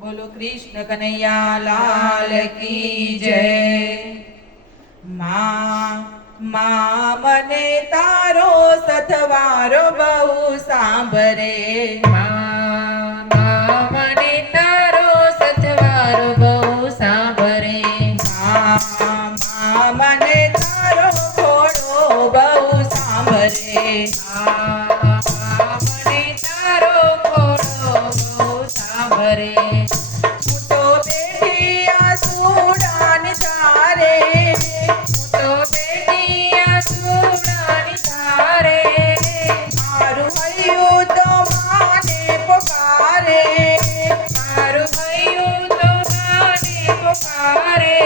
બોલો કૃષ્ણ કનૈયા લાલ કી જય। માં મને તારો સથવારો બહુ સાંભળે। મને તારો સથવારો બહુ સાંભળે। મને તારો ઘોડો બહુ સાંભળે। મને તારો ઘોડો બહુ સાંભળે। હું તો બેઠી આસુડાની તારે। મારું હૈયું તો માને પુકારે। મારું હૈયું તો માને પુકારે।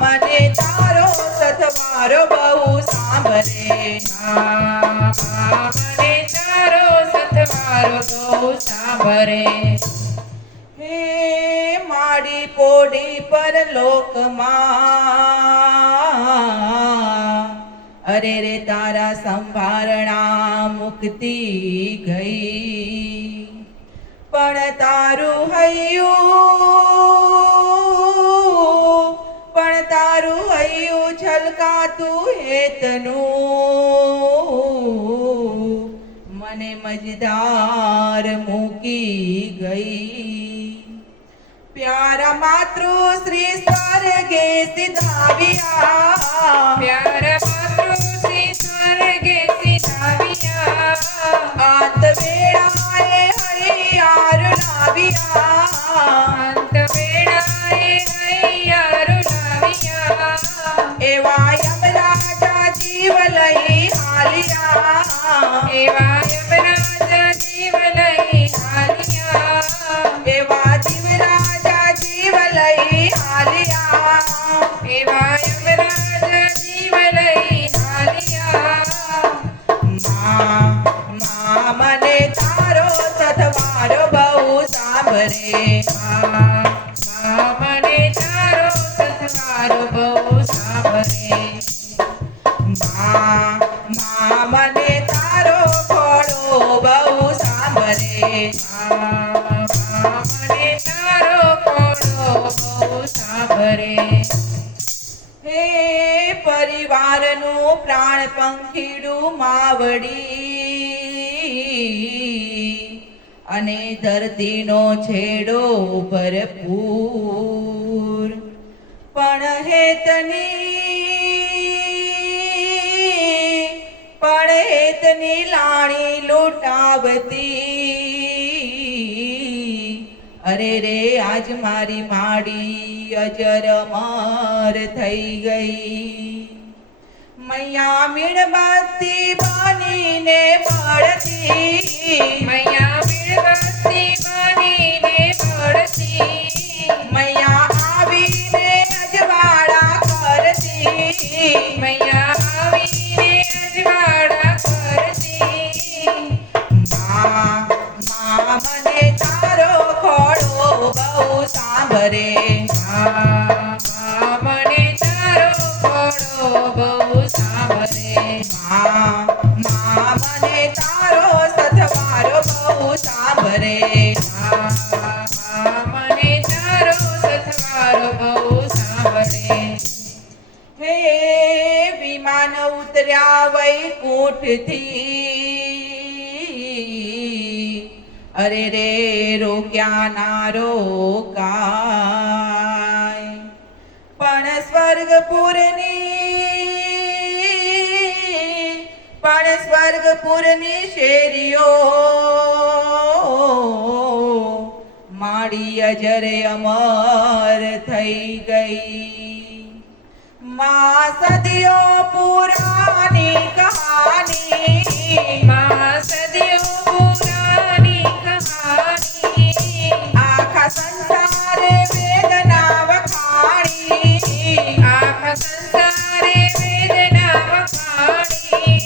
મને તારો સથવારો બહુ સાંભળે। મને તારો સથવારો બહુ સાંભળે। હે મારી પોડી પર લોકમાં અરે રે તારા સંભારણા મુક્તિ ગઈ। પણ તારું હૈયું છલકાતું હેતનું મને મજદાર મૂકી ગઈ। પ્યારા માતૃ શ્રી સ્વર્ગે સિધાવ્યા। પ્યારા માતૃશ્રી સ્વર્ગે સિધાવ્યા। અંત વેળાએ હૈયાર લાવ્યા। અંત વેળાએ હૈયાર લાવ્યા। એવા યમરાજા જીવ લઈ હાલ્યા। એવા યમરાજા જીવ લઈ હાલ્યા। એવા જીવરાજા જીવ લઈ હાલ્યા। એવા યમરાજા જીવ લઈ હાલ્યા। મને તારો સથવારો બહુ સાંભળે। મને તારો સથવારો બહુ સાંભળે। મને તારો ઘોડો બહુ સાંભળે। મને તારો ઘોડો બહુ સાંભળે। હે પરિવારનું પ્રાણ પંખીડું માવડી અને ધરતીનો છેડો ભરપૂર પણ હેતની લાણી લૂંટાવતી। અરે રે આજ મારી માડી અજર અમર થઈ ગઈ। મૈયા મીણબત્તી બનીને પડતી। મૈયા મીણબત્તી બનીને પડતી। મૈયા આવીને અજવાળા કરતી। મૈયા આવીને અજવાળા કરતી। મને તારો ઘોડો બહુ સાંભળે। મને તારો ઘોડો બહુ સાંભળે। મને તારો સથવારો બહુ સાંભળે। મને તારો સથવારો બહુ સાંભળે। હે વિમાન ઉતર્યા વૈકુંઠથી અરે રે રોક્યા ના રોકાય। પણ સ્વર્ગપુરની શેરીઓ માડી અજરે અમર થઈ ગઈ। સદીઓ પુરાની કહાની। સદીઓ પુરાની કહાની। આખા સંસારે વેદના વખાણી। આખા સંસારે વેદના વખાણી।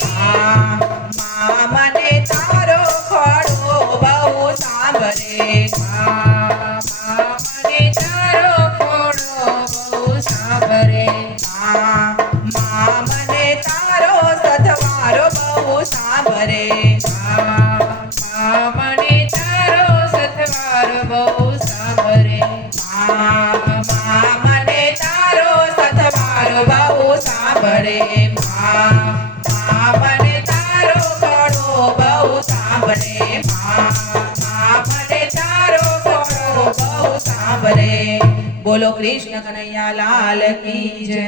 મને તારો ઘોડો બહુ સાંભળે। મને તારો ઘોડો બહુ સાંભળે। મને તારો સથવારો બહુ સાંભળે। મને તારો સથવારો બોલો કૃષ્ણ કનૈયા લાલ કી જય.